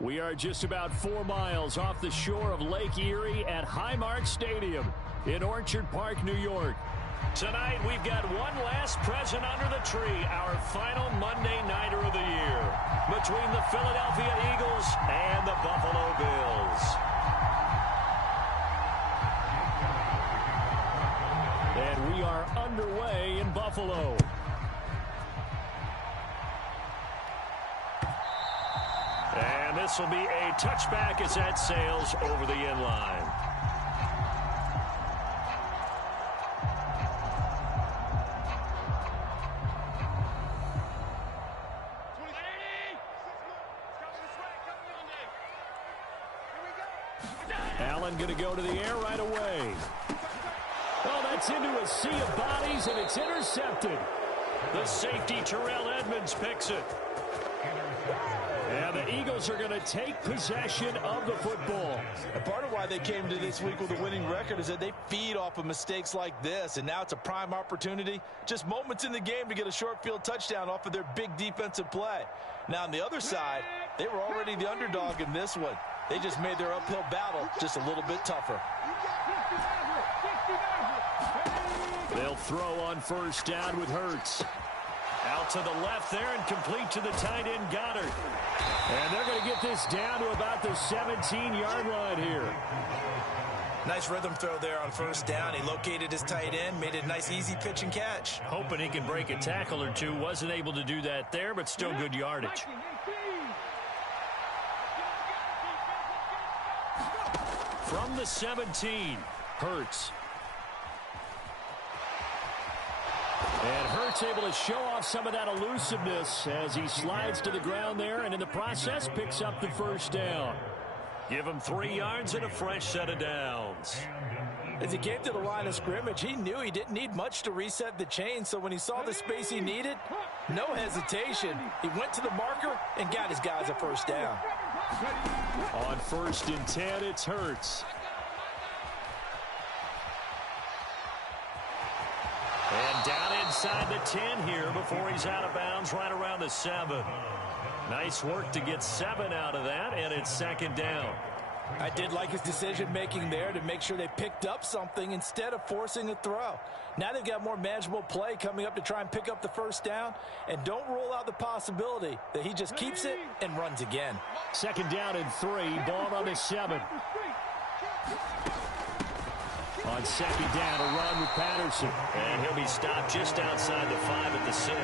We are just about 4 miles off the shore of Lake Erie at Highmark Stadium in Orchard Park, New York. Tonight, we've got one last present under the tree, our final Monday Nighter of the year, between the Philadelphia Eagles and the Buffalo Bills. And we are underway in Buffalo. And this will be a touchback as that sails over the end line. Allen going to go to the air right away. Oh, that's into a sea of bodies, and it's intercepted. The safety, Terrell Edmonds, picks it. And the Eagles are going to take possession of the football. And part of why they came to this week with a winning record is that they feed off of mistakes like this. And now it's a prime opportunity, just moments in the game, to get a short field touchdown off of their big defensive play. Now on the other side, they were already the underdog in this one. They just made their uphill battle just a little bit tougher. They'll throw on first down with Hurts. Out to the left there and complete to the tight end, Goddard. And they're going to get this down to about the 17-yard line here. Nice rhythm throw there on first down. He located his tight end, made a nice easy pitch and catch. Hoping he can break a tackle or two. Wasn't able to do that there, but still good yardage. From the 17, Hurts. And Hurts able to show off some of that elusiveness as he slides to the ground there, and in the process picks up the first down. Give him 3 yards and a fresh set of downs. As he came to the line of scrimmage, he knew he didn't need much to reset the chain, so when he saw the space he needed, no hesitation. He went to the marker and got his guys a first down. On 1st and 10, it's Hurts. And down inside the 10 here before he's out of bounds right around the 7. Nice work to get 7 out of that, and it's 2nd down. I did like his decision-making there to make sure they picked up something instead of forcing a throw. Now they've got more manageable play coming up to try and pick up the first down, and don't rule out the possibility that he just keeps it and runs again. 2nd down and 3, ball on the 7. On 2nd down, a run with Patterson. And he'll be stopped just outside the 5 at the 6.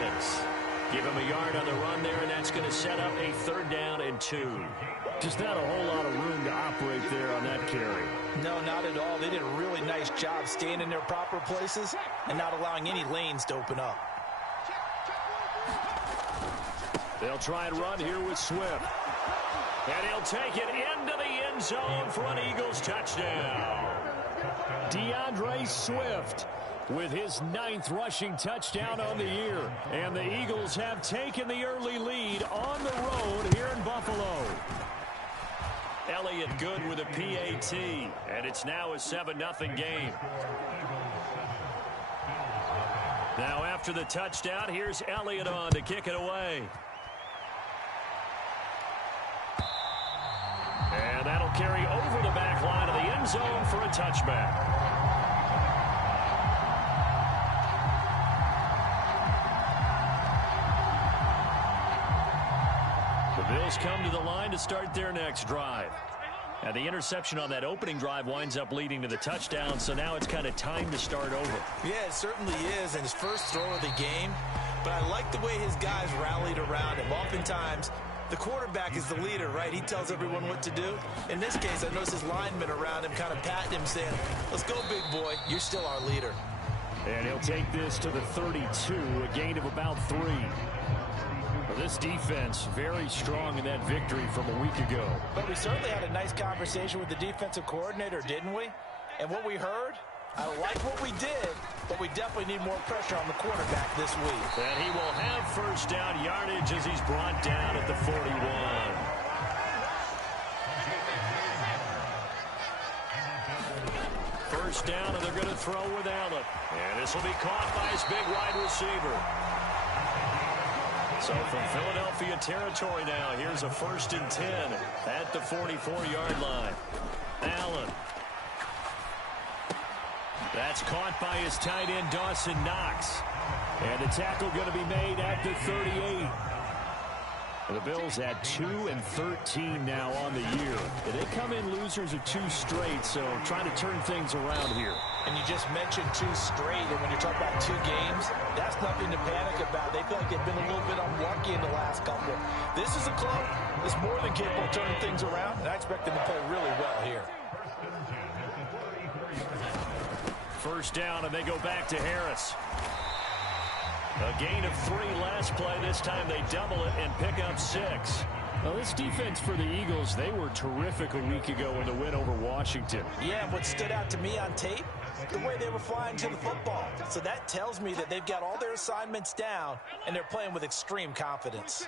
Give him a yard on the run there, and that's going to set up a 3rd down and 2. Just not a whole lot of room to operate there on that carry. No, not at all. They did a really nice job staying in their proper places and not allowing any lanes to open up. They'll try and run here with Swift. And he'll take it into the end zone for an Eagles touchdown. DeAndre Swift with his 9th rushing touchdown on the year. And the Eagles have taken the early lead on the road here in Buffalo. Elliott good with a PAT. And it's now a 7-0 game. Now after the touchdown, here's Elliott on to kick it away. And that'll carry over the back line of the end zone for a touchback. The Bills come to the line to start their next drive. And the interception on that opening drive winds up leading to the touchdown, so now it's kind of time to start over. Yeah, it certainly is, and his first throw of the game. But I like the way his guys rallied around him. Oftentimes, the quarterback is the leader, right? He tells everyone what to do. In this case, I noticed his linemen around him kind of patting him, saying, let's go, big boy. You're still our leader. And he'll take this to the 32, a gain of about 3. Well, this defense very strong in that victory from a week ago. But we certainly had a nice conversation with the defensive coordinator, didn't we? And what we heard, I like what we did, but we definitely need more pressure on the quarterback this week. And he will have first down yardage as he's brought down at the 41. First down, and they're going to throw with Allen. And this will be caught by his big wide receiver. So from Philadelphia territory now, here's a 1st and 10 at the 44-yard line. Allen. That's caught by his tight end, Dawson Knox. And the tackle going to be made at the 38. The Bills at 2-13 now on the year. They come in losers of 2 straight, so trying to turn things around here. And you just mentioned 2 straight, and when you're talking about 2 games, that's nothing to panic about. They feel like they've been a little bit unlucky in the last couple. This is a club that's more than capable of turning things around, and I expect them to play really well here. 1st down, and they go back to Harris. A gain of 3 last play. This time they double it and pick up 6. Well, this defense for the Eagles, they were terrific a week ago in the win over Washington. Yeah, what stood out to me on tape, the way they were flying to the football. So that tells me that they've got all their assignments down, and they're playing with extreme confidence.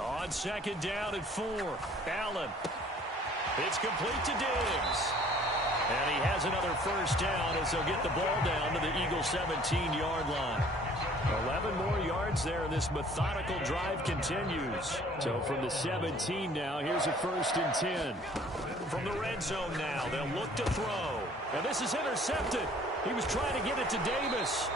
On 2nd down and 4, Allen. It's complete to Diggs. And he has another 1st down as they'll get the ball down to the Eagles' 17-yard line. 11 more yards there, and this methodical drive continues. So from the 17 now, here's a 1st and 10. From the red zone now, they'll look to throw. And this is intercepted. He was trying to get it to Davis.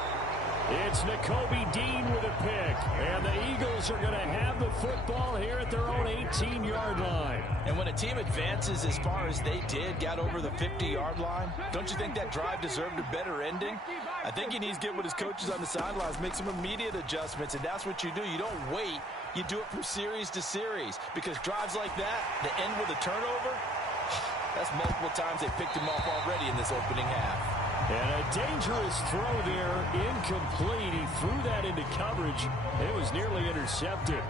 It's Nakobe Dean with a pick. And the Eagles are going to have the football here at their own 18-yard line. And when a team advances as far as they did, got over the 50-yard line, don't you think that drive deserved a better ending? I think he needs to get with his coaches on the sidelines, make some immediate adjustments, and that's what you do. You don't wait. You do it from series to series, because drives like that, that end with a turnover, that's multiple times they picked him off already in this opening half. And a dangerous throw there, incomplete. He threw that into coverage. It was nearly intercepted.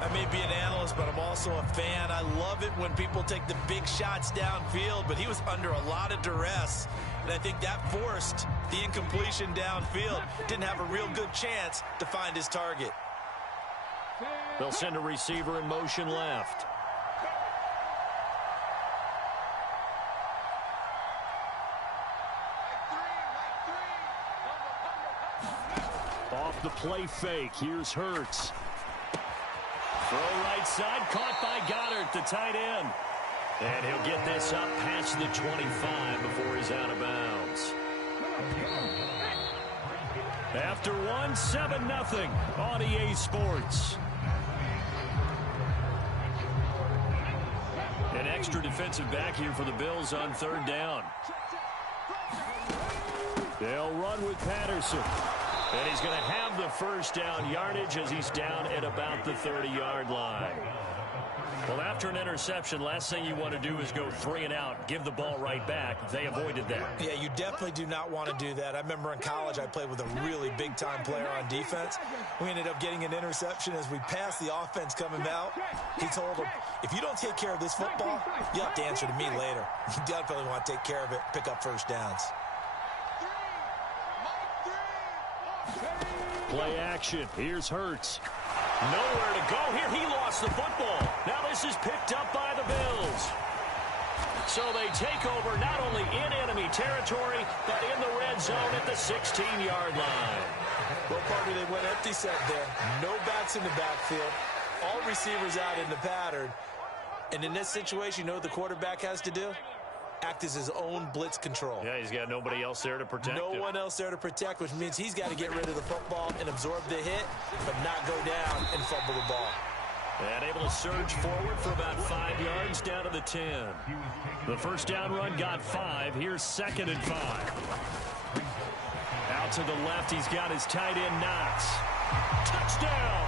I may be an analyst, but I'm also a fan. I love it when people take the big shots downfield, but he was under a lot of duress. And I think that forced the incompletion downfield. Didn't have a real good chance to find his target. They'll send a receiver in motion left. Off the play fake, here's Hurts. Throw right side, caught by Goddard, the tight end. And he'll get this up past the 25 before he's out of bounds. After 7-0 on EA Sports. An extra defensive back here for the Bills on 3rd down. They'll run with Patterson. And he's going to have the 1st down yardage as he's down at about the 30-yard line. Well, after an interception, last thing you want to do is go 3 and out, give the ball right back. They avoided that. Yeah, you definitely do not want to do that. I remember in college I played with a really big-time player on defense. We ended up getting an interception as we passed the offense coming out. He told him, if you don't take care of this football, you have to answer to me later. You definitely want to take care of it, pick up 1st downs. Play action. Here's Hurts. Nowhere to go here. He lost the football. Now this is picked up by the Bills. So they take over not only in enemy territory, but in the red zone at the 16-yard line. Well, partner, they went empty set there. No backs in the backfield. All receivers out in the pattern. And in this situation, you know what the quarterback has to do? Act as his own blitz control. Yeah, he's got nobody else there to protect him. No one else there to protect, which means he's got to get rid of the football and absorb the hit, but not go down and fumble the ball. And able to surge forward for about 5 yards down to the 10. The 1st down run got 5. Here's 2nd and 5. Out to the left, he's got his tight end, Knox. Touchdown!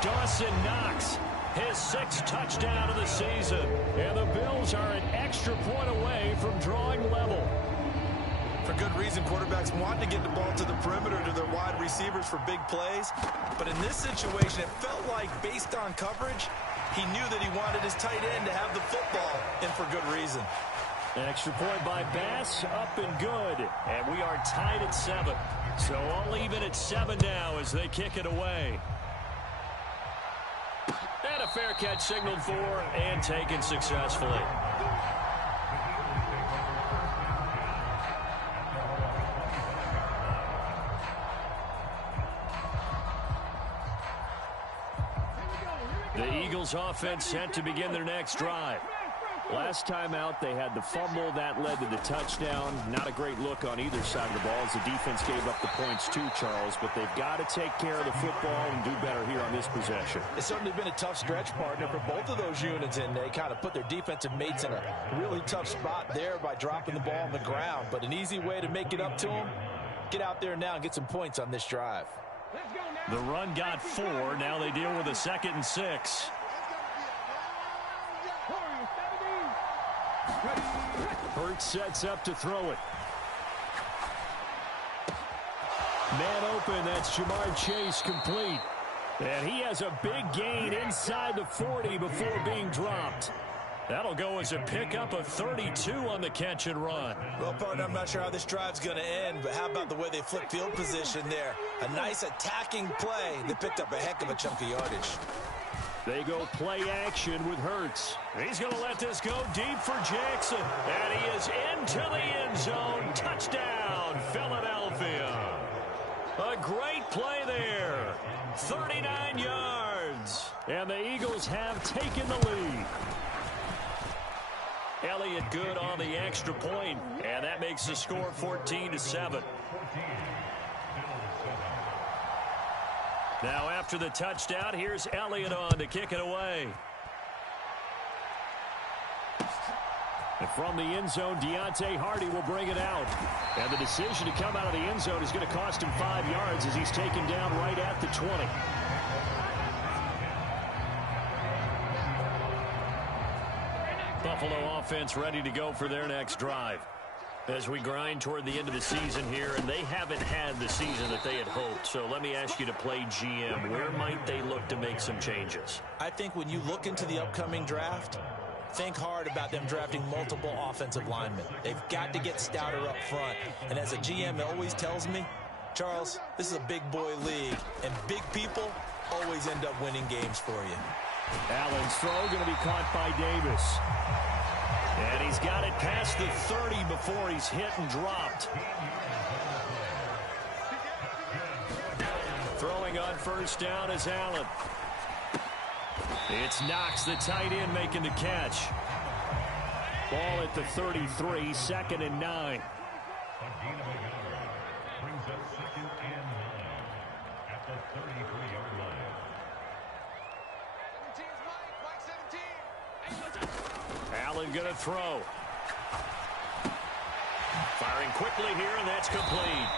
Dawson Knox. His 6th touchdown of the season. And the Bills are an extra point away from drawing level. For good reason, quarterbacks want to get the ball to the perimeter to their wide receivers for big plays. But in this situation, it felt like, based on coverage, he knew that he wanted his tight end to have the football, and for good reason. An extra point by Bass, up and good. And we are tied at 7. So all even at 7 now as they kick it away. And a fair catch signaled for and taken successfully. Eagles offense set to begin their next drive. Last time out, they had the fumble that led to the touchdown. Not a great look on either side of the ball as the defense gave up the points too, Charles. But they've got to take care of the football and do better here on this possession. It's certainly been a tough stretch, partner, for both of those units, and they kind of put their defensive mates in a really tough spot there by dropping the ball on the ground. But an easy way to make it up to them, get out there now and get some points on this drive. The run got 4. Now they deal with a 2nd and 6. Hurts sets up to throw it. Man open, that's Jamar Chase complete. And he has a big gain inside the 40 before being dropped. That'll go as a pickup of 32 on the catch and run. Well, partner, I'm not sure how this drive's going to end, but how about the way they flip field position there? A nice attacking play that picked up a heck of a chunk of yardage. They go play action with Hurts. He's going to let this go deep for Jackson. And he is into the end zone. Touchdown, Philadelphia. A great play there. 39 yards. And the Eagles have taken the lead. Elliott good on the extra point, and that makes the score 14-7. Now after the touchdown, here's Elliott on to kick it away. And from the end zone, Deontay Hardy will bring it out. And the decision to come out of the end zone is going to cost him 5 yards as he's taken down right at the 20. Buffalo offense ready to go for their next drive. As we grind toward the end of the season here, and they haven't had the season that they had hoped. So let me ask you to play GM. Where might they look to make some changes? I think when you look into the upcoming draft, think hard about them drafting multiple offensive linemen. They've got to get stouter up front. And as a GM, it always tells me, Charles, this is a big boy league, and big people always end up winning games for you. Allen's throw going to be caught by Davis. And he's got it past the 30 before he's hit and dropped. Throwing on first down is Allen. It's Knox, the tight end, making the catch. Ball at the 33, 2nd and 9. Allen going to throw. Firing quickly here, and that's complete.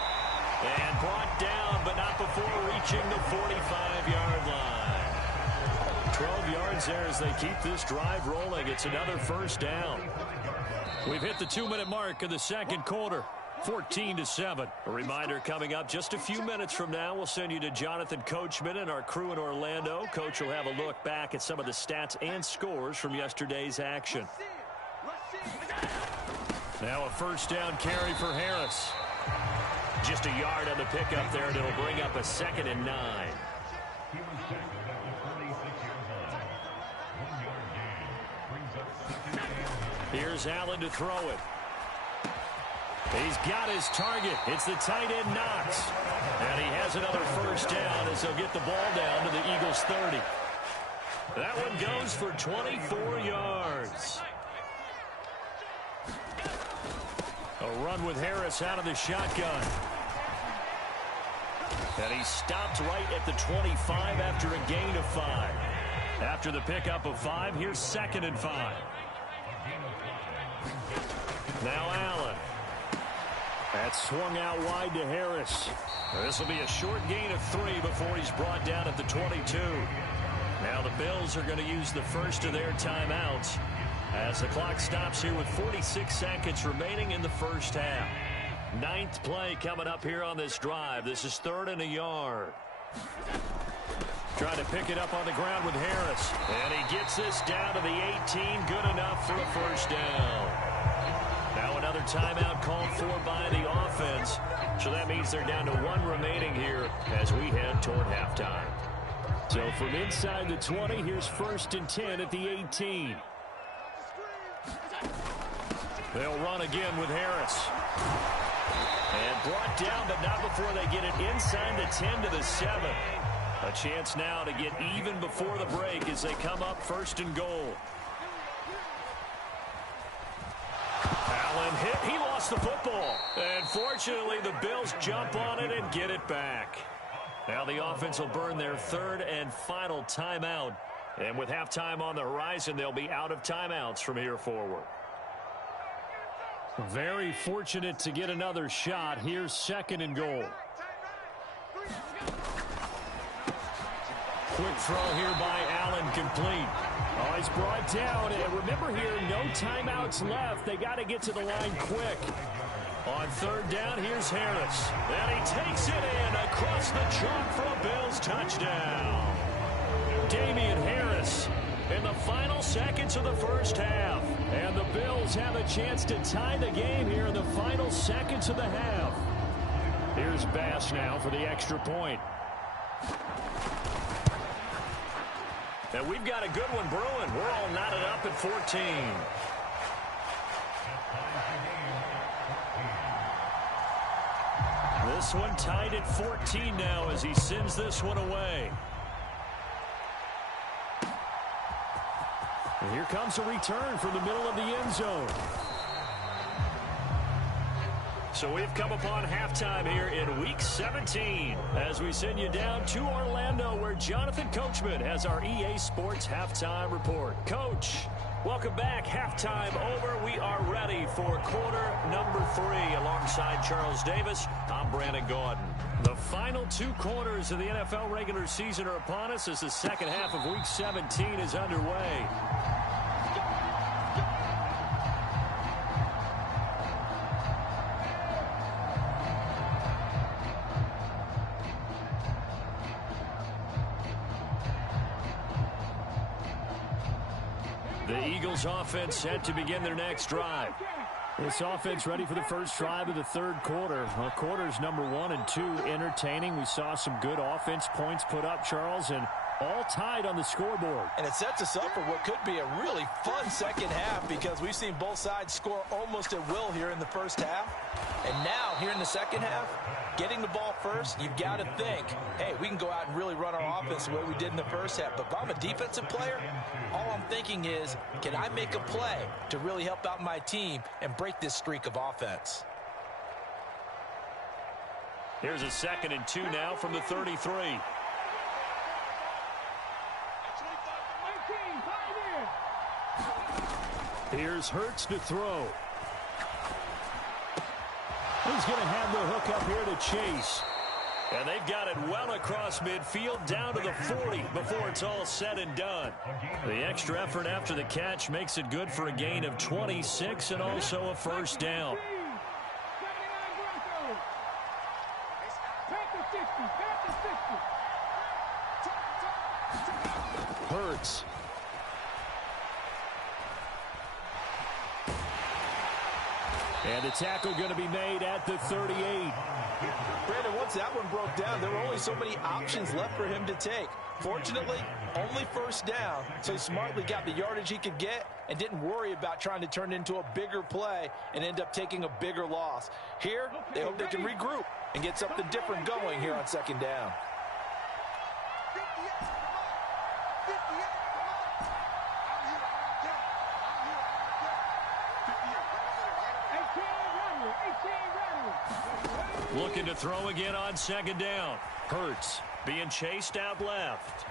And brought down, but not before reaching the 45-yard line. 12 yards there as they keep this drive rolling. It's another first down. We've hit the 2-minute mark of the second quarter. 14-7. A reminder coming up just a few minutes from now. We'll send you to Jonathan Coachman and our crew in Orlando. Coach will have a look back at some of the stats and scores from yesterday's action. Now a first down carry for Harris. Just a yard on the pickup there, and it'll bring up a 2nd and 9. Here's Allen to throw it. He's got his target. It's the tight end, Knox. And he has another first down as he'll get the ball down to the Eagles' 30. That one goes for 24 yards. A run with Harris out of the shotgun. And he stopped right at the 25 after a gain of 5. After the pickup of 5, here's 2nd and 5. Now Allen. That's swung out wide to Harris. This will be a short gain of 3 before he's brought down at the 22. Now the Bills are going to use the first of their timeouts as the clock stops here with 46 seconds remaining in the first half. 9th play coming up here on this drive. This is 3rd and a yard. Trying to pick it up on the ground with Harris. And he gets this down to the 18. Good enough for a first down. Now another timeout called for by the offense. So that means they're down to 1 remaining here as we head toward halftime. So from inside the 20, here's 1st and 10 at the 18. They'll run again with Harris. And brought down, but not before they get it inside the 10 to the 7. A chance now to get even before the break as they come up 1st and goal. Allen hit. He lost the football. And fortunately, the Bills jump on it and get it back. Now the offense will burn their 3rd and final timeout. And with halftime on the horizon, they'll be out of timeouts from here forward. Very fortunate to get another shot. Here's 2nd and goal. Quick throw here by Allen, complete. Oh, he's brought down. And remember here, no timeouts left. They got to get to the line quick. On 3rd down, here's Harris. And he takes it in across the chalk for a Bills touchdown. Damian Harris in the final seconds of the 1st half. And the Bills have a chance to tie the game here in the final seconds of the half. Here's Bass now for the extra point. And we've got a good one brewing. We're all knotted up at 14. This one tied at 14 now as he sends this one away. And here comes a return from the middle of the end zone. So we've come upon halftime here in Week 17 as we send you down to Orlando where Jonathan Coachman has our EA Sports Halftime Report. Coach, welcome back. Halftime over. We are ready for quarter number 3 alongside Charles Davis. I'm Brandon Gaudin. The final 2 quarters of the NFL regular season are upon us as the second half of Week 17 is underway. The Eagles offense set to begin their next drive. This offense ready for the first drive of the 3rd quarter. Well, quarters number 1 and 2 entertaining. We saw some good offense points put up, Charles, and all tied on the scoreboard. And it sets us up for what could be a really fun second half because we've seen both sides score almost at will here in the 1st half. And now, here in the 2nd half, getting the ball first, you've got to think, hey, we can go out and really run our offense the way we did in the 1st half. But if I'm a defensive player, all I'm thinking is, can I make a play to really help out my team and break this streak of offense? Here's a 2nd and 2 now from the 33. Here's Hurts to throw. He's going to have the hook up here to Chase. And they've got it well across midfield down to the 40 before it's all said and done. The extra effort after the catch makes it good for a gain of 26 and also a 1st down. Hurts. And the tackle going to be made at the 38. Brandon, once that one broke down, there were only so many options left for him to take. Fortunately, only 1st down, so he smartly got the yardage he could get and didn't worry about trying to turn it into a bigger play and end up taking a bigger loss. Here, they hope they can regroup and get something different going here on 2nd down. Looking to throw again on 2nd down. Hurts being chased out left.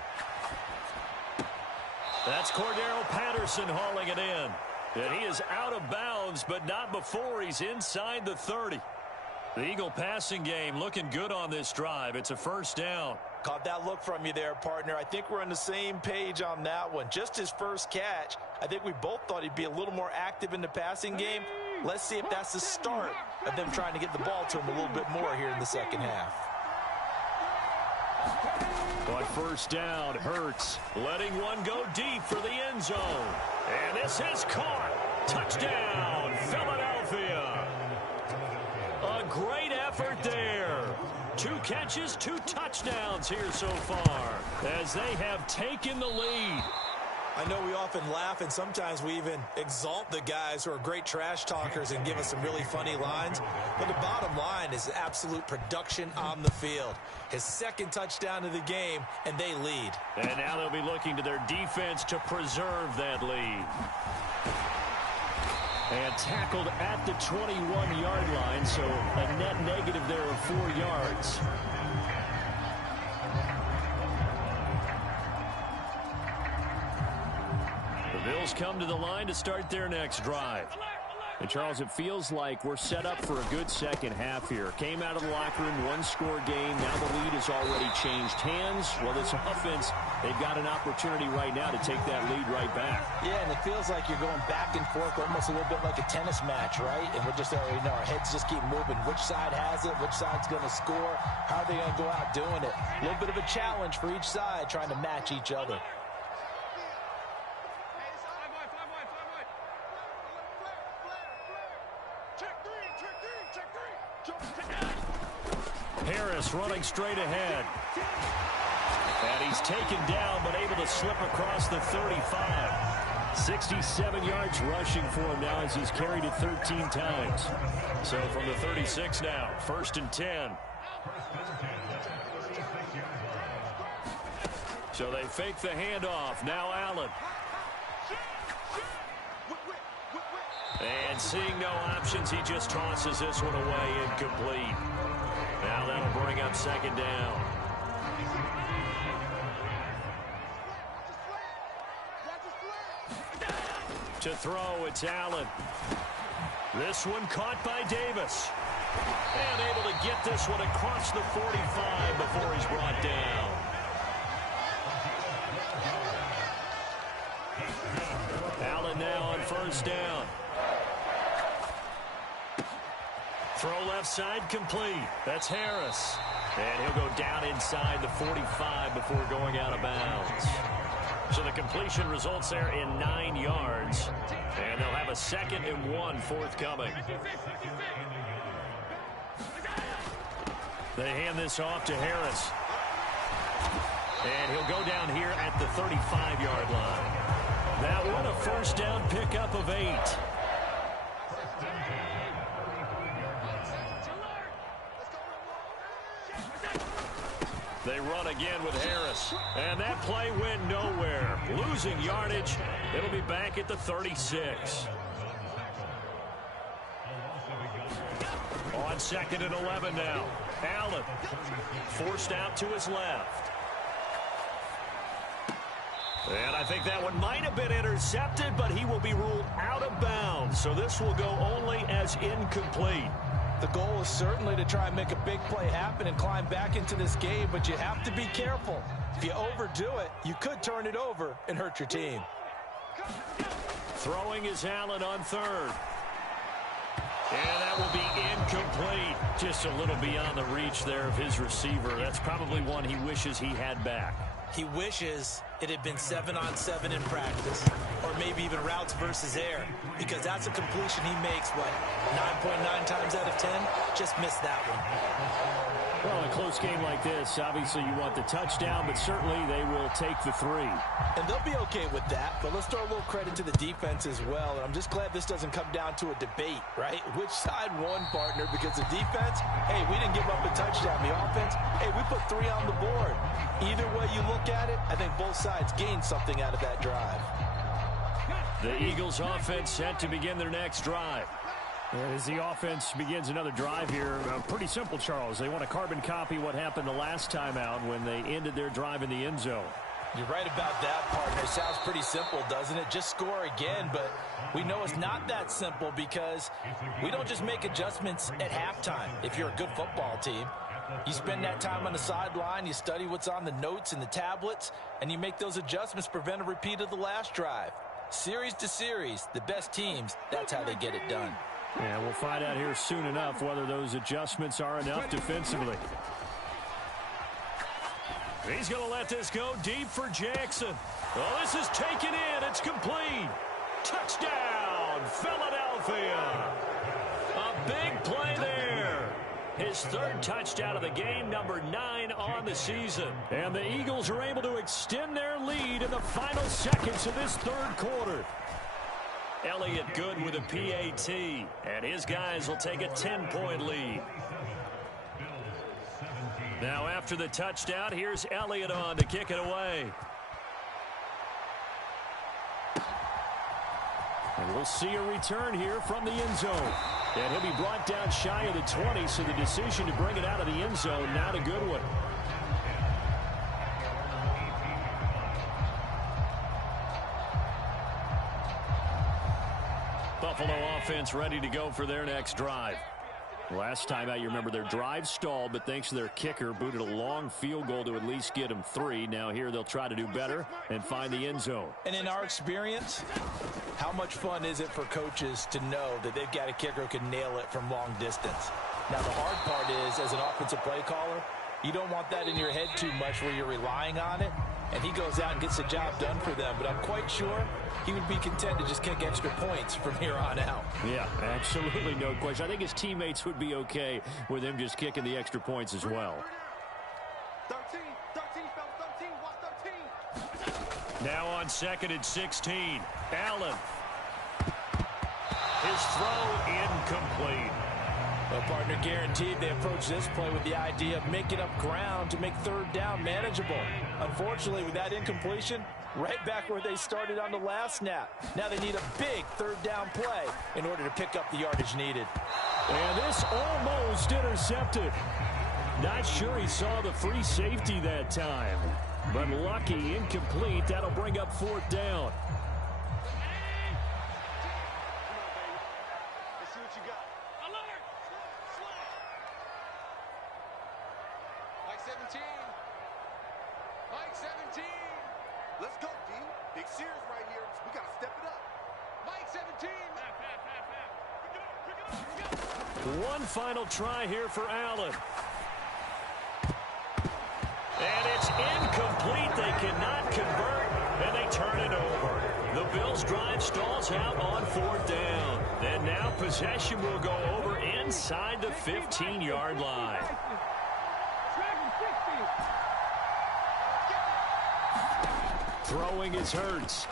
That's Cordero Patterson hauling it in. And he is out of bounds, but not before he's inside the 30. The Eagle passing game looking good on this drive. It's a 1st down. Caught that look from you there, partner. I think we're on the same page on that one. Just his first catch, I think we both thought he'd be a little more active in the passing game. Let's see if that's the start of them trying to get the ball to him a little bit more here in the 2nd half. On 1st down, Hurts letting one go deep for the end zone. And this is caught. Touchdown, Philadelphia. A great effort there. 2 catches, 2 touchdowns here so far as they have taken the lead. I know we often laugh, and sometimes we even exalt the guys who are great trash talkers and give us some really funny lines. But the bottom line is absolute production on the field. His second touchdown of the game, and they lead. And now they'll be looking to their defense to preserve that lead. And tackled at the 21-yard line, so a net negative there of 4 yards. The Bills come to the line to start their next drive. And, Charles, it feels like we're set up for a good second half here. Came out of the locker room, one-score game. Now the lead has already changed hands. Well, this offense, they've got an opportunity right now to take that lead right back. Yeah, and it feels like you're going back and forth almost a little bit like a tennis match, right? And we're just, our heads just keep moving. Which side has it? Which side's going to score? How are they going to go out doing it? A little bit of a challenge for each side trying to match each other. Harris running straight ahead. And he's taken down, but able to slip across the 35. 67 yards rushing for him now as he's carried it 13 times. So from the 36 now, 1st and 10. So they fake the handoff. Now Allen. And seeing no options, he just tosses this one away, incomplete. Now that'll bring up 2nd down. To throw, it's Allen. This one caught by Davis. And able to get this one across the 45 before he's brought down. Allen now on 1st down. Throw left side complete. That's Harris. And he'll go down inside the 45 before going out of bounds. So the completion results there in 9 yards. And they'll have a 2nd and 1 forthcoming. They hand this off to Harris. And he'll go down here at the 35-yard line. That one a 1st down pickup of 8. They run again with Harris. And that play went nowhere. Losing yardage. It'll be back at the 36. On 2nd and 11 now. Allen forced out to his left. And I think that one might have been intercepted, but he will be ruled out of bounds. So this will go only as incomplete. The goal is certainly to try and make a big play happen and climb back into this game, but you have to be careful. If you overdo it, you could turn it over and hurt your team. Throwing is Allen on 3rd. And that will be incomplete. Just a little beyond the reach there of his receiver. That's probably one he wishes he had back. He wishes it had been 7-on-7 in practice, or maybe even routes versus air, because that's a completion he makes, 9.9 times out of 10? Just missed that one. Well, in a close game like this, obviously you want the touchdown, but certainly they will take the 3. And they'll be okay with that, but let's throw a little credit to the defense as well. And I'm just glad this doesn't come down to a debate, right? Which side won, partner? Because the defense, hey, we didn't give up a touchdown. The offense, hey, we put 3 on the board. Either way you look at it, I think both sides gained something out of that drive. The Eagles offense set to begin their next drive. As the offense begins another drive here, pretty simple, Charles. They want to carbon copy what happened the last time out when they ended their drive in the end zone. You're right about that, partner. It sounds pretty simple, doesn't it? Just score again, but we know it's not that simple because we don't just make adjustments at halftime if you're a good football team. You spend that time on the sideline, you study what's on the notes and the tablets, and you make those adjustments to prevent a repeat of the last drive. Series to series, the best teams, that's how they get it done. Yeah, we'll find out here soon enough whether those adjustments are enough defensively. He's going to let this go deep for Jackson. Oh, this is taken in. It's complete. Touchdown, Philadelphia. A big play there. His third touchdown of the game, number 9 on the season. And the Eagles are able to extend their lead in the final seconds of this third quarter. Elliott good with a PAT, and his guys will take a 10-point lead. Now after the touchdown, here's Elliott on to kick it away. And we'll see a return here from the end zone. And he'll be brought down shy of the 20, so the decision to bring it out of the end zone, not a good one. Buffalo offense ready to go for their next drive. Last time out, you remember their drive stalled, but thanks to their kicker, booted a long field goal to at least get them 3. Now here they'll try to do better and find the end zone. And in our experience, how much fun is it for coaches to know that they've got a kicker who can nail it from long distance? Now the hard part is, as an offensive play caller, you don't want that in your head too much where you're relying on it, and he goes out and gets the job done for them. But I'm quite sure he would be content to just kick extra points from here on out. Yeah, absolutely no question. I think his teammates would be okay with him just kicking the extra points as well. 13, fellas, 13, watch 13. Now on 2nd and 16, Allen. His throw incomplete. Well, partner, guaranteed they approach this play with the idea of making up ground to make third down manageable. Unfortunately, with that incompletion, right back where they started on the last snap. Now they need a big third down play in order to pick up the yardage needed. And this almost intercepted. Not sure he saw the free safety that time. But lucky, incomplete. That'll bring up 4th down. Let's see what you got. Alert! Mike 17. Mike 17. Let's go, D. Big Sears right here. We got to step it up. Mike 17. One final try here for Allen. And it's incomplete. They cannot convert, and they turn it over. The Bills' drive stalls out on 4th down. And now possession will go over inside the 15-yard line. Throwing is Hurts.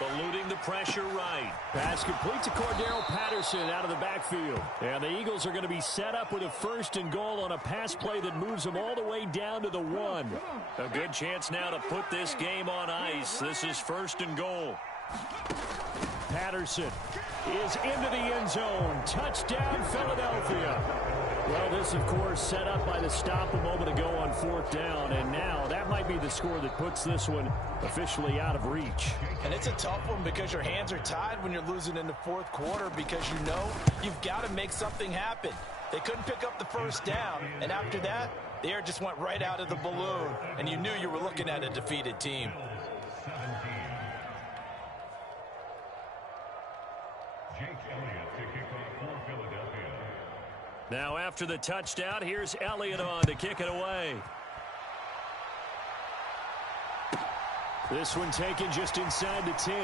Eluding the pressure right. Pass complete to Cordero Patterson out of the backfield. And the Eagles are going to be set up with a 1st and goal on a pass play that moves them all the way down to the 1. A good chance now to put this game on ice. This is 1st and goal. Patterson is into the end zone. Touchdown, Philadelphia. Well, this, of course, set up by the stop a moment ago on 4th down, and now that might be the score that puts this one officially out of reach. And it's a tough one because your hands are tied when you're losing in the 4th quarter because you know you've got to make something happen. They couldn't pick up the 1st down, and after that, the air just went right out of the balloon, and you knew you were looking at a defeated team. Now after the touchdown, here's Elliott on to kick it away. This one taken just inside the 10.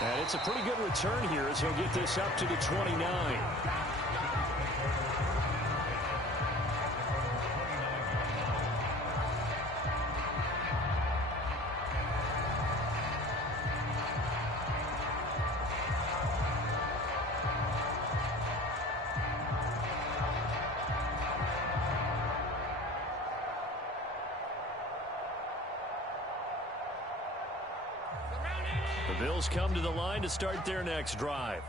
And it's a pretty good return here as he'll get this up to the 29. The Bills come to the line to start their next drive.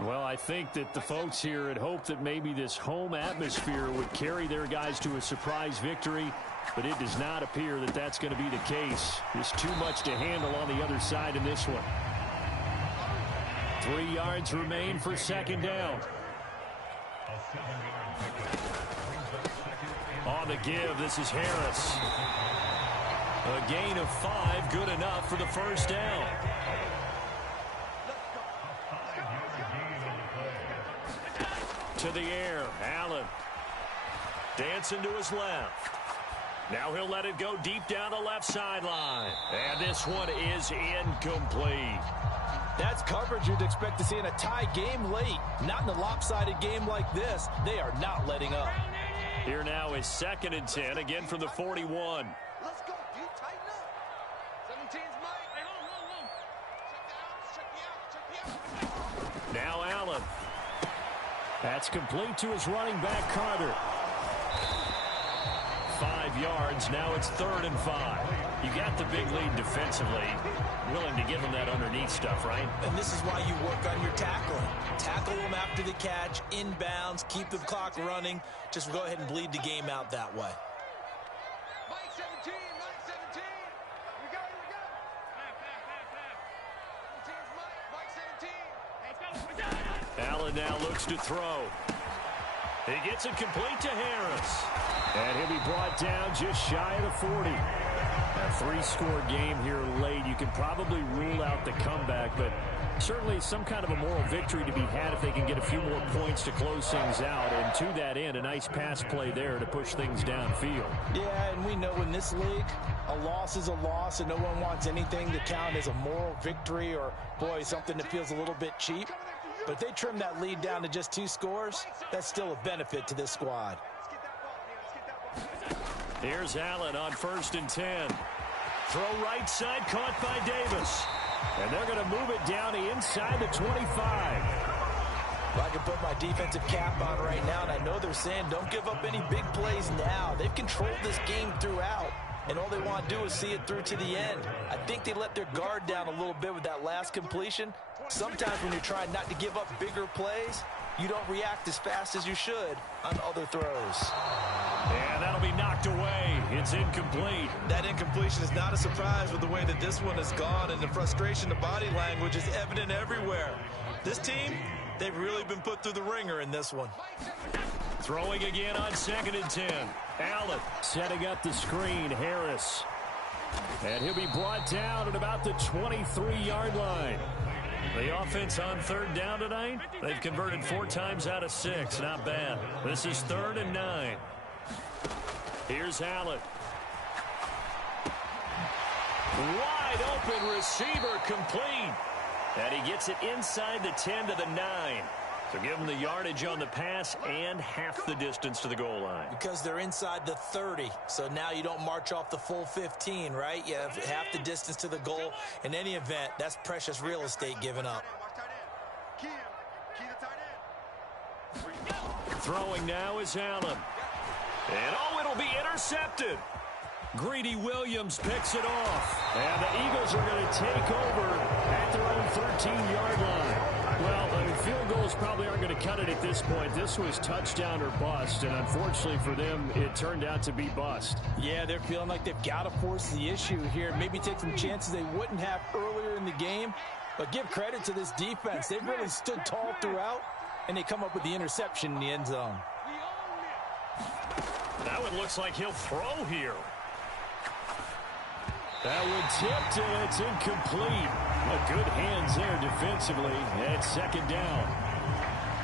Well, I think that the folks here had hoped that maybe this home atmosphere would carry their guys to a surprise victory, but it does not appear that that's going to be the case. There's too much to handle on the other side in this one. 3 yards remain for 2nd down. On the give, this is Harris. A gain of 5, good enough for the 1st down. To the air, Allen. Dancing to his left. Now he'll let it go deep down the left sideline. And this one is incomplete. That's coverage you'd expect to see in a tie game late. Not in a lopsided game like this. They are not letting up. Here now is 2nd and 10, again from the 41. Let's go, D. Tighten up. 17's Mike. Hey, hold. Check me out. Now Allen. That's complete to his running back, Carter. 5 yards. Now it's 3rd and 5. You got the big lead defensively. Willing to give him that underneath stuff, right? And this is why you work on your tackling. Tackle them after the catch, inbounds, keep the clock running. Just go ahead and bleed the game out that way. Mike 17. Here we go. 17's Mike 17. Allen now looks to throw. He gets it complete to Harris. And he'll be brought down just shy of the 40. A 3-score game here late. You can probably rule out the comeback, but certainly some kind of a moral victory to be had if they can get a few more points to close things out. And to that end, a nice pass play there to push things downfield. Yeah, and we know in this league, a loss is a loss, and no one wants anything to count as a moral victory or, boy, something that feels a little bit cheap. But if they trim that lead down to just 2 scores, that's still a benefit to this squad. Here's Allen on 1st and 10. Throw right side, caught by Davis. And they're going to move it down to inside the 25. Well, I can put my defensive cap on right now, and I know they're saying don't give up any big plays now. They've controlled this game throughout, and all they want to do is see it through to the end. I think they let their guard down a little bit with that last completion. Sometimes when you're trying not to give up bigger plays, you don't react as fast as you should on other throws. And that'll be knocked away. It's incomplete. That incompletion is not a surprise with the way that this one has gone, and the frustration, the body language is evident everywhere. This team, they've really been put through the ringer in this one. Throwing again on 2nd and 10. Allen setting up the screen. Harris. And he'll be brought down at about the 23-yard line. The offense on 3rd down tonight, they've converted 4 times out of 6. Not bad. This is 3rd and 9. Here's Allen. Wide open receiver complete. And he gets it inside the 10 to the 9. So give him the yardage on the pass and half the distance to the goal line. Because they're inside the 30, so now you don't march off the full 15, right? You have half the distance to the goal. In any event, that's precious real estate given up. Key the tight end. Throwing now is Allen. And it'll be intercepted. Greedy Williams picks it off. And the Eagles are going to take over at their own 13-yard line. Well, field goals probably aren't going to cut it at this point. This was touchdown or bust, and unfortunately for them, it turned out to be bust. Yeah, they're feeling like they've got to force the issue here. Maybe take some chances they wouldn't have earlier in the game. But give credit to this defense. They've really stood tall throughout, and they come up with the interception in the end zone. That one looks like he'll throw here. That one tipped, and it's incomplete. Good hands there defensively. It's 2nd down.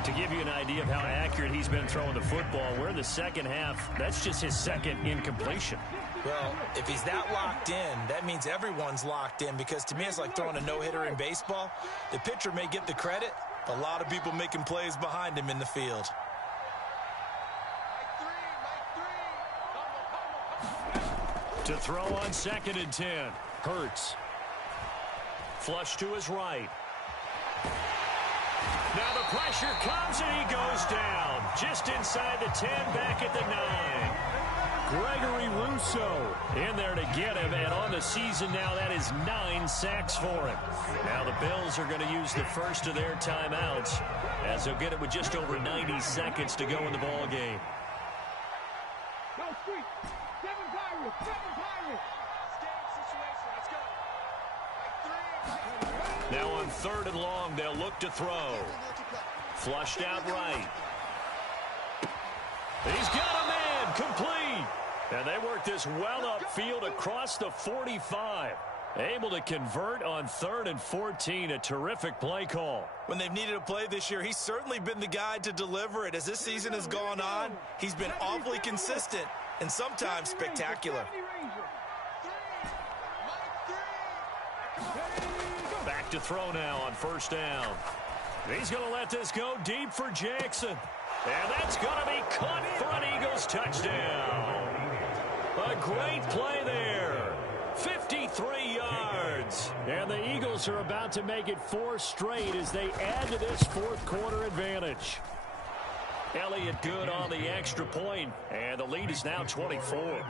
To give you an idea of how accurate he's been throwing the football, we're in the second half. That's just his 2nd incompletion. Well, if he's that locked in, that means everyone's locked in, because to me it's like throwing a no-hitter in baseball. The pitcher may get the credit, but a lot of people making plays behind him in the field. To throw on 2nd and 10. Hurts. Flush to his right. Now the pressure comes and he goes down. Just inside the 10, back at the 9. Gregory Rousseau in there to get him, and on the season now that is 9 sacks for him. Now the Bills are going to use the first of their timeouts as they'll get it with just over 90 seconds to go in the ball game. Now on 3rd and long, they'll look to throw. Flushed out right. He's got a man, complete. And they work this well upfield across the 45. Able to convert on 3rd and 14. A terrific play call. When they've needed a play this year, he's certainly been the guy to deliver it. As this season has gone on, he's been awfully consistent. and sometimes spectacular. Back to throw now on first down. He's going to let this go deep for Jackson. And that's going to be caught for an Eagles touchdown. A great play there. 53 yards. And the Eagles are about to make it 4 straight as they add to this fourth quarter advantage. Elliott good on the extra point, and the lead is now 24.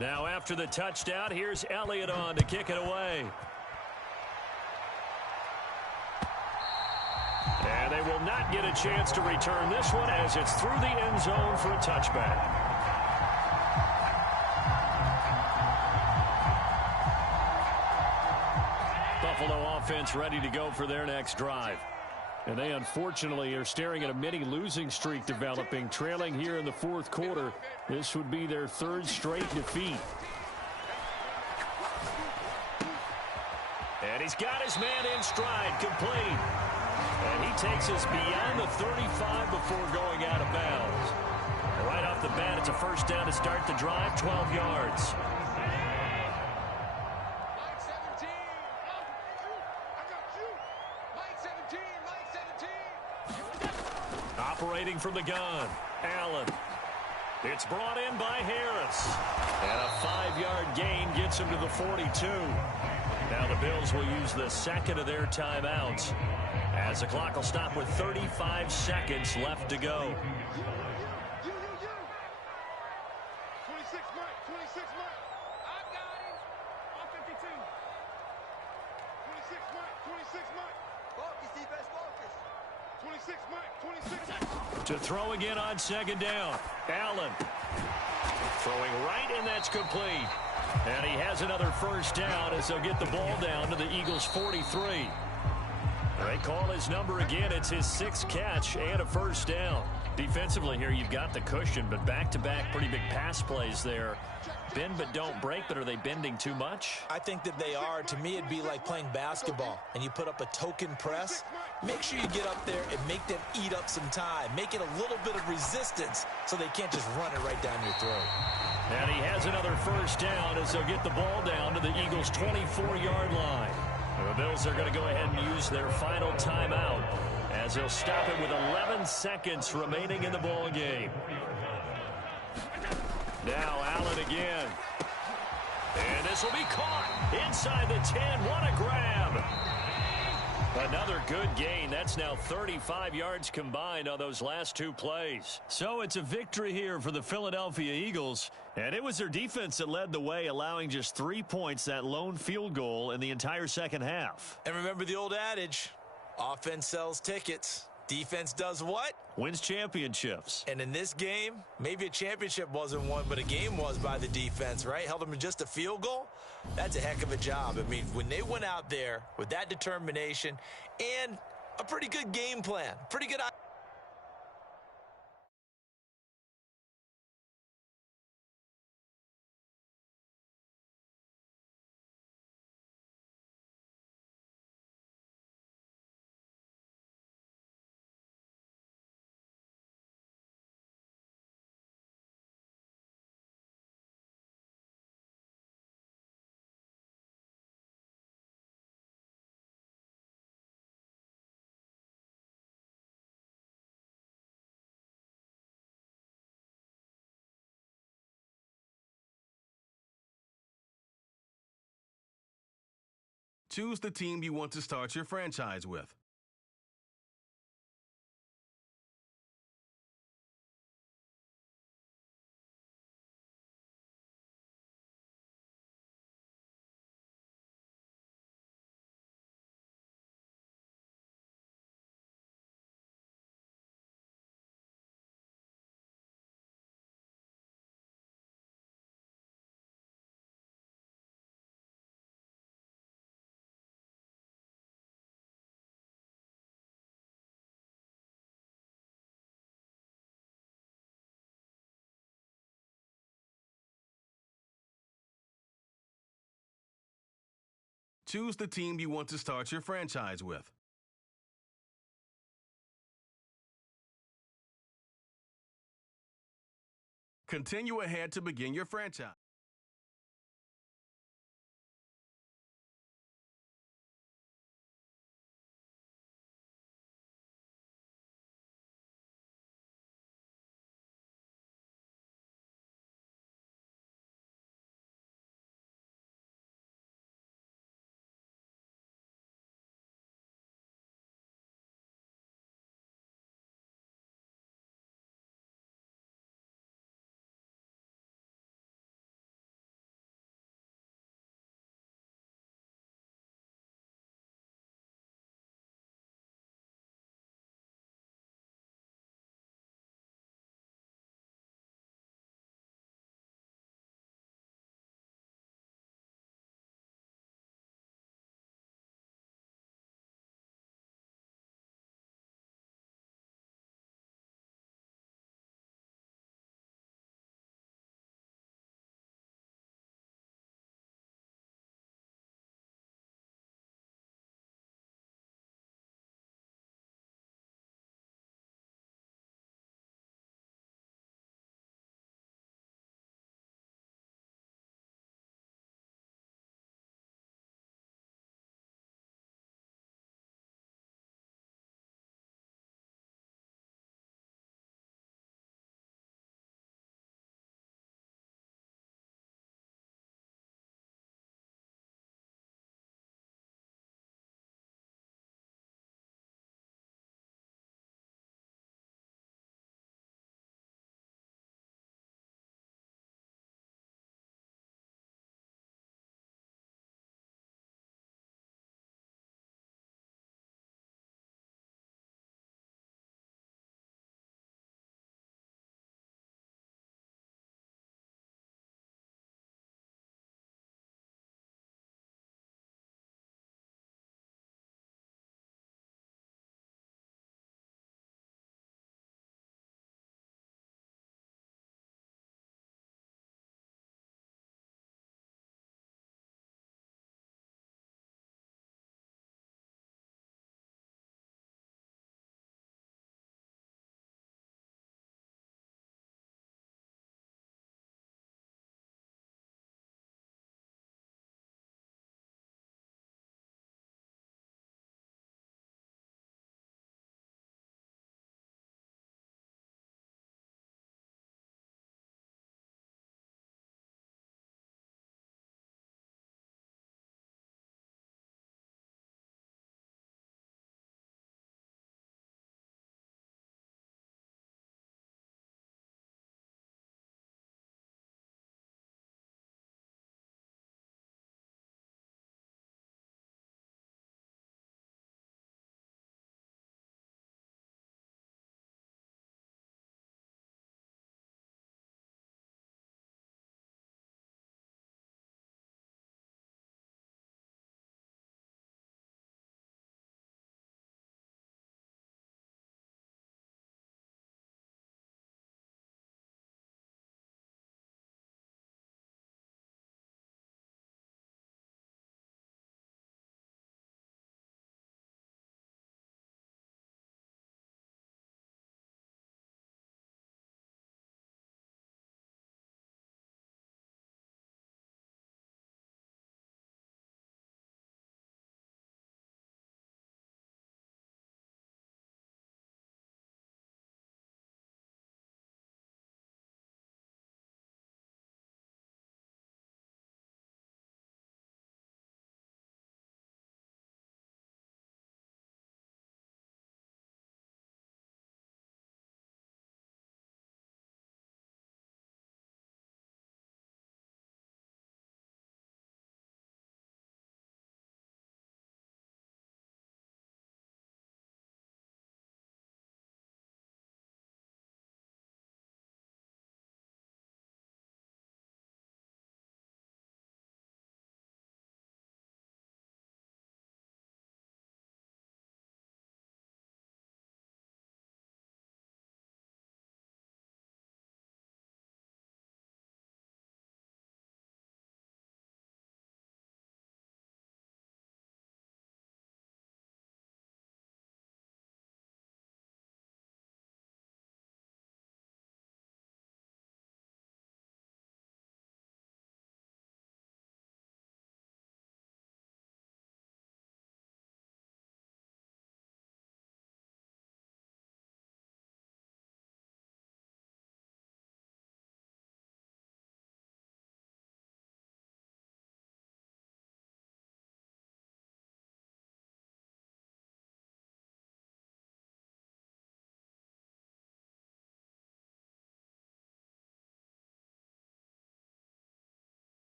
Now after the touchdown, here's Elliott on to kick it away. And they will not get a chance to return this one as it's through the end zone for a touchback. Buffalo offense ready to go for their next drive. And they unfortunately are staring at a mini losing streak developing, trailing here in the fourth quarter. This would be their 3rd straight defeat. And he's got his man in stride, complete. And he takes us beyond the 35 before going out of bounds. And right off the bat, it's a first down to start the drive, 12 yards. Operating from the gun, Allen. It's brought in by Harris. And a 5-yard gain gets him to the 42. Now the Bills will use the second of their timeouts as the clock will stop with 35 seconds left to go. 26 Mike, 26 Mike. I got him. On 52. 26 Mike, 26 Mike. Focus, defense, focus. 26 Mike, 26. To throw again on second down. Allen throwing right, and that's complete. And he has another first down as they'll get the ball down to the Eagles' 43. They call his number again. It's his 6th catch and a first down. Defensively here, you've got the cushion, but back-to-back pretty big pass plays there. Bend but don't break, but are they bending too much? I think that they are. To me, it'd be like playing basketball, and you put up a token press. Make sure you get up there and make them eat up some time. Make it a little bit of resistance so they can't just run it right down your throat. And he has another first down as they'll get the ball down to the Eagles' 24-yard line. The Bills are going to go ahead and use their final timeout as they'll stop it with 11 seconds remaining in the ball game. Now Allen again. And this will be caught inside the 10. What a grab. Another good gain. That's now 35 yards combined on those last 2 plays. So it's a victory here for the Philadelphia Eagles. And it was their defense that led the way, allowing just 3 points, that lone field goal in the entire second half. And remember the old adage, offense sells tickets. Defense does what? Wins championships. And in this game, maybe a championship wasn't won, but a game was by the defense, right? Held them to just a field goal. That's a heck of a job. I mean, when they went out there with that determination and a pretty good game plan, pretty good. Choose the team you want to start your franchise with. Choose the team you want to start your franchise with. Continue ahead to begin your franchise.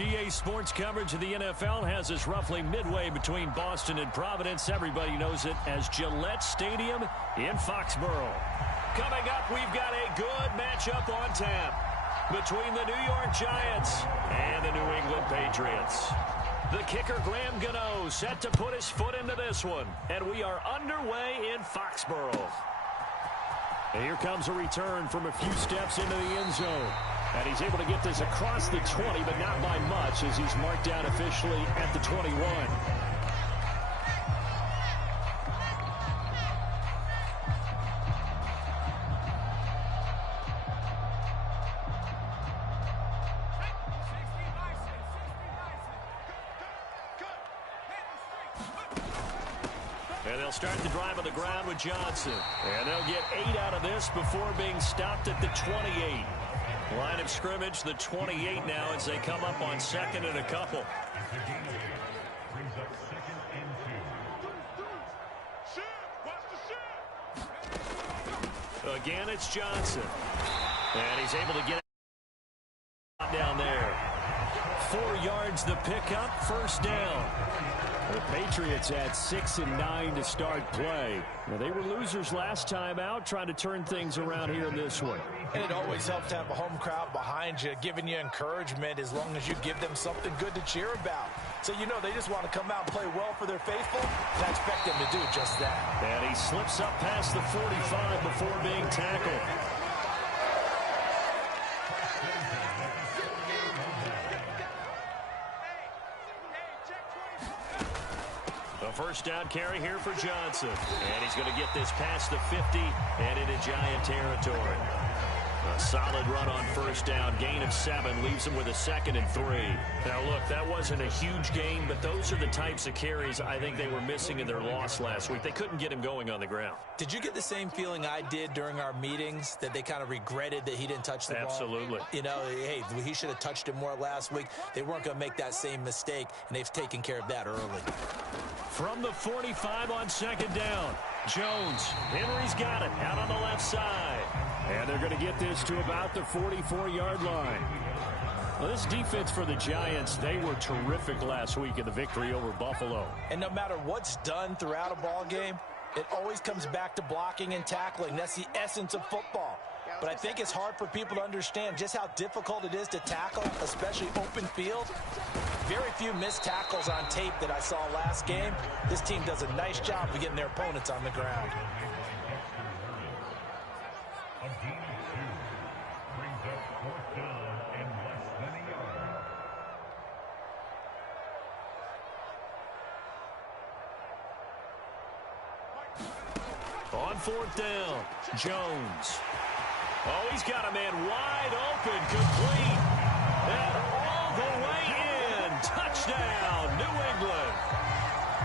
EA Sports coverage of the NFL has us roughly midway between Boston and Providence. Everybody knows it as Gillette Stadium in Foxborough. Coming up, we've got a good matchup on tap between the New York Giants and the New England Patriots. The kicker, Graham Gano, set to put his foot into this one. And we are underway in Foxborough. And here comes a return from a few steps into the end zone. And he's able to get this across the 20, but not by much, as he's marked down officially at the 21. And they'll start the drive on the ground with Johnson. And they'll get 8 out of this before being stopped at the 28. Line of scrimmage, the 28 now as they come up on second and a couple. Again, it's Johnson. And he's able to get it down there. 4 yards the pickup, first down. The Patriots had 6 and 9 to start play. Now, they were losers last time out, trying to turn things around here in this one. And it always helps to have a home crowd behind you, giving you encouragement as long as you give them something good to cheer about. So, you know, they just want to come out and play well for their faithful, and I expect them to do just that. And he slips up past the 45 before being tackled. First down carry here for Johnson. And he's going to get this past the 50 and into Giant territory. A solid run on first down. Gain of 7 leaves him with a 2nd and 3. Now, look, that wasn't a huge gain, but those are the types of carries I think they were missing in their loss last week. They couldn't get him going on the ground. Did you get the same feeling I did during our meetings, that they kind of regretted that he didn't touch the ball? Absolutely. You know, hey, he should have touched it more last week. They weren't going to make that same mistake, and they've taken care of that early. From the 45 on second down, Jones. Henry's got it out on the left side. And they're going to get this to about the 44-yard line. Well, this defense for the Giants, they were terrific last week in the victory over Buffalo. And no matter what's done throughout a ball game, it always comes back to blocking and tackling. That's the essence of football. But I think it's hard for people to understand just how difficult it is to tackle, especially open field. Very few missed tackles on tape that I saw last game. This team does a nice job of getting their opponents on the ground. On fourth down, Jones. Oh, he's got a man wide open, complete. And all the way in. Touchdown, New England.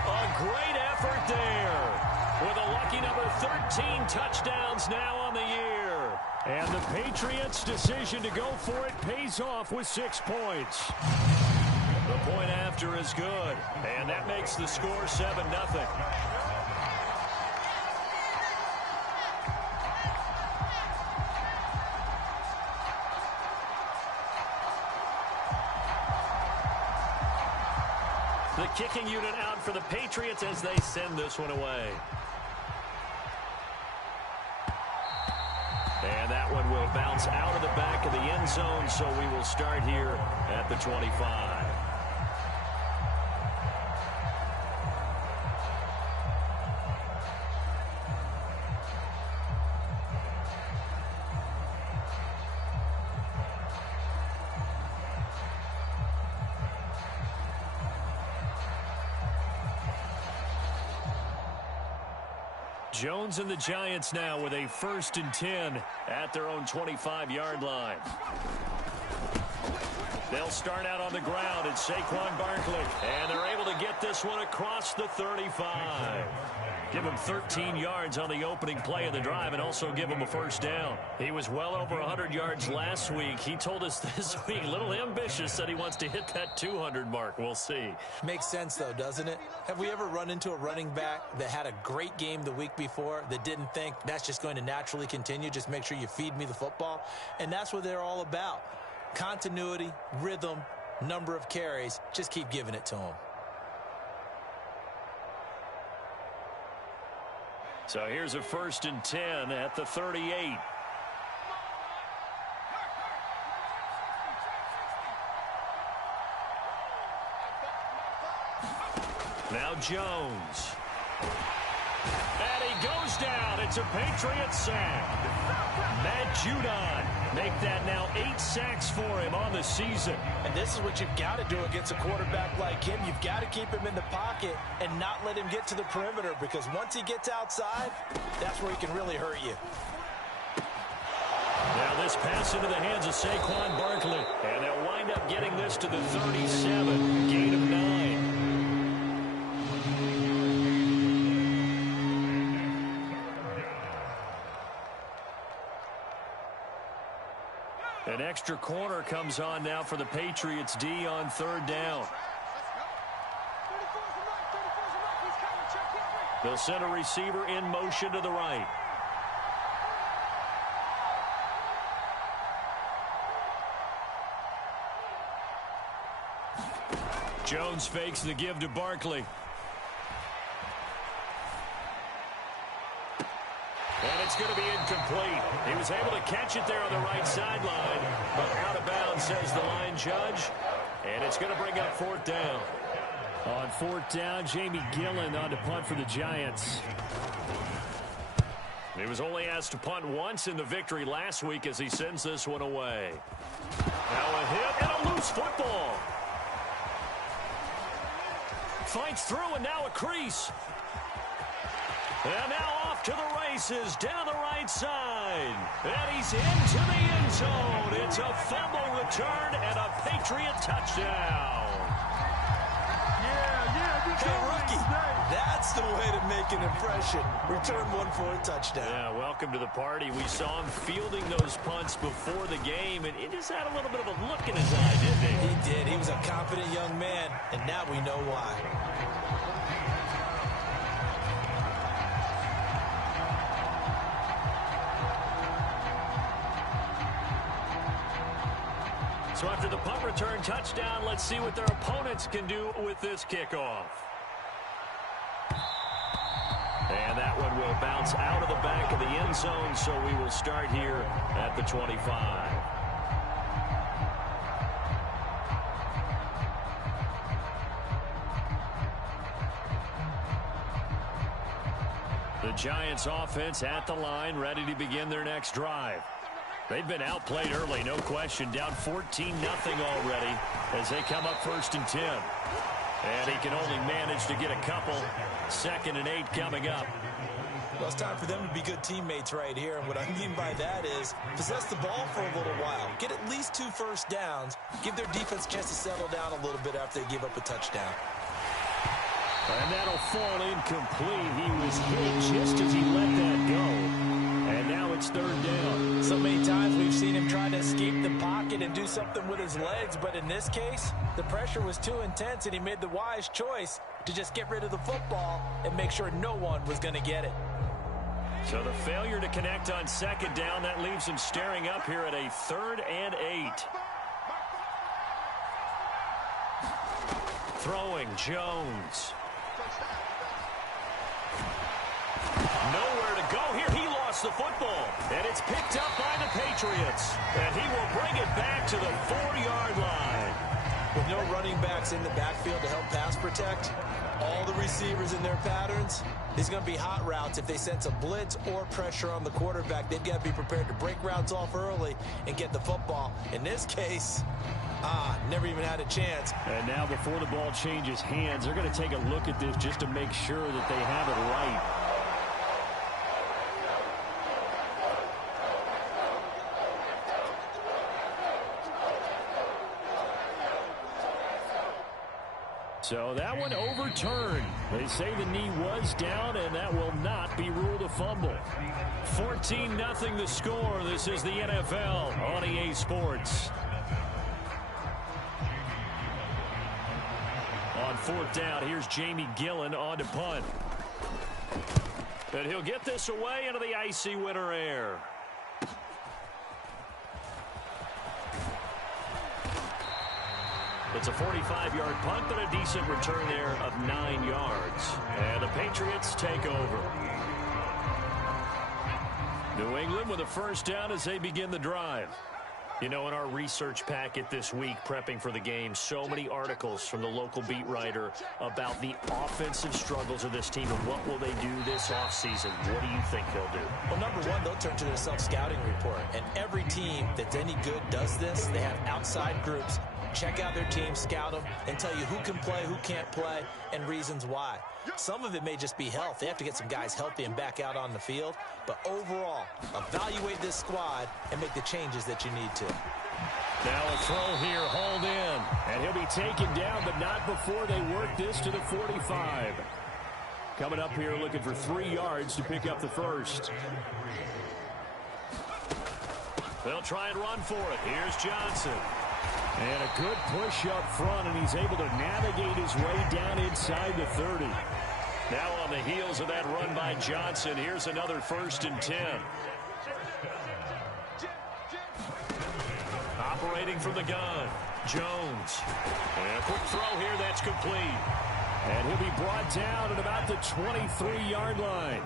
A great effort there. With a lucky number 13 touchdowns now on the year. And the Patriots' decision to go for it pays off with 6 points. The point after is good. And that makes the score 7-0. The kicking unit out for the Patriots as they send this one away. And that one will bounce out of the back of the end zone, so we will start here at the 25. Jones and the Giants now with a 1st and 10 at their own 25-yard line. They'll start out on the ground. It's Saquon Barkley. And they're able to get this one across the 35. Give him 13 yards on the opening play of the drive and also give him a first down. He was well over 100 yards last week. He told us this week, a little ambitious, that he wants to hit that 200 mark. We'll see. Makes sense, though, doesn't it? Have we ever run into a running back that had a great game the week before that didn't think that's just going to naturally continue? Just make sure you feed me the football. And that's what they're all about. Continuity, rhythm, number of carries. Just keep giving it to him. So here's a 1st and 10 at the 38. Now Jones. And he goes down. It's a Patriot sack. Matt Judon make that now 8 sacks for him on the season. And this is what you've got to do against a quarterback like him. You've got to keep him in the pocket and not let him get to the perimeter, because once he gets outside, that's where he can really hurt you. Now this pass into the hands of Saquon Barkley. And they'll wind up getting this to the 37. Gain of 9. An extra corner comes on now for the Patriots D on 3rd down. They'll send a receiver in motion to the right. Jones fakes the give to Barkley. And it's going to be incomplete. He was able to catch it there on the right sideline, but out of bounds, says the line judge. And it's going to bring up 4th down. On 4th down, Jamie Gillen on to punt for the Giants. He was only asked to punt once in the victory last week as he sends this one away. Now a hit and a loose football. Fights through and now a crease. And now off to the races down the right side. And he's into the end zone. It's a fumble return and a Patriot touchdown. Hey, rookie, that's the way to make an impression. Return one for a touchdown. Yeah, welcome to the party. We saw him fielding those punts before the game, and he just had a little bit of a look in his eye, didn't he? He did. He was a confident young man, and now we know why. So after the punt return touchdown, let's see what their opponents can do with this kickoff. And that one will bounce out of the back of the end zone, so we will start here at the 25. The Giants offense at the line, ready to begin their next drive. They've been outplayed early, no question. Down 14-0 already as they come up 1st and 10. And he can only manage to get a couple. 2nd and 8 coming up. Well, it's time for them to be good teammates right here. And what I mean by that is possess the ball for a little while. Get at least 2 first downs. Give their defense a chance to settle down a little bit after they give up a touchdown. And that'll fall incomplete. He was hit just as he let that go. And now it's 3rd down. So many times we've seen him try to escape the pocket and do something with his legs, but in this case, the pressure was too intense and he made the wise choice to just get rid of the football and make sure no one was going to get it. So the failure to connect on 2nd down, that leaves him staring up here at a 3rd and 8. Throwing Jones. Nowhere to go here. He lost the football, and it's picked up by the Patriots, and he will bring it back to the 4-yard line. With no running backs in the backfield to help pass protect, all the receivers in their patterns, these are going to be hot routes. If they sense a blitz or pressure on the quarterback, they've got to be prepared to break routes off early and get the football. In this case, never even had a chance. And now before the ball changes hands, they're going to take a look at this just to make sure that they have it right. So that one overturned. They say the knee was down, and that will not be ruled a fumble. 14-0 the score. This is the NFL on EA Sports. On 4th down, here's Jamie Gillen on to punt. And he'll get this away into the icy winter air. It's a 45-yard punt, but a decent return there of 9 yards. And the Patriots take over. New England with a first down as they begin the drive. You know, in our research packet this week, prepping for the game, so many articles from the local beat writer about the offensive struggles of this team and what will they do this offseason. What do you think they'll do? Well, number one, they'll turn to their self-scouting report. And every team that's any good does this. They have outside groups. Check out their team, scout them, and tell you who can play, who can't play, and reasons why. Some of it may just be health. They have to get some guys healthy and back out on the field. But overall, evaluate this squad and make the changes that you need to. Now a throw here, hauled in. And he'll be taken down, but not before they work this to the 45. Coming up here looking for 3 yards to pick up the first. They'll try and run for it. Here's Johnson. And a good push up front, and he's able to navigate his way down inside the 30. Now on the heels of that run by Johnson, here's another 1st and 10. Operating from the gun, Jones. And a quick throw here that's complete. And he'll be brought down at about the 23-yard line.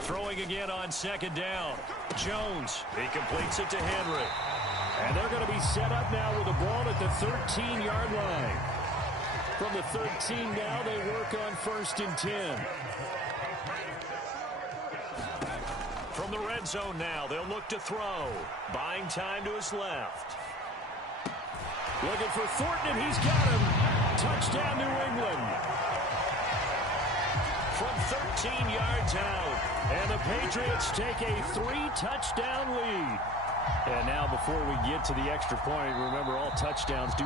Throwing again on 2nd down. Jones, he completes it to Henry. And they're going to be set up now with the ball at the 13-yard line. From the 13 now, they work on 1st and 10. From the red zone now, they'll look to throw. Buying time to his left. Looking for Thornton, and he's got him. Touchdown, New England. From 13 yards out. And the Patriots take a 3-touchdown lead. And now before we get to the extra point, remember all touchdowns do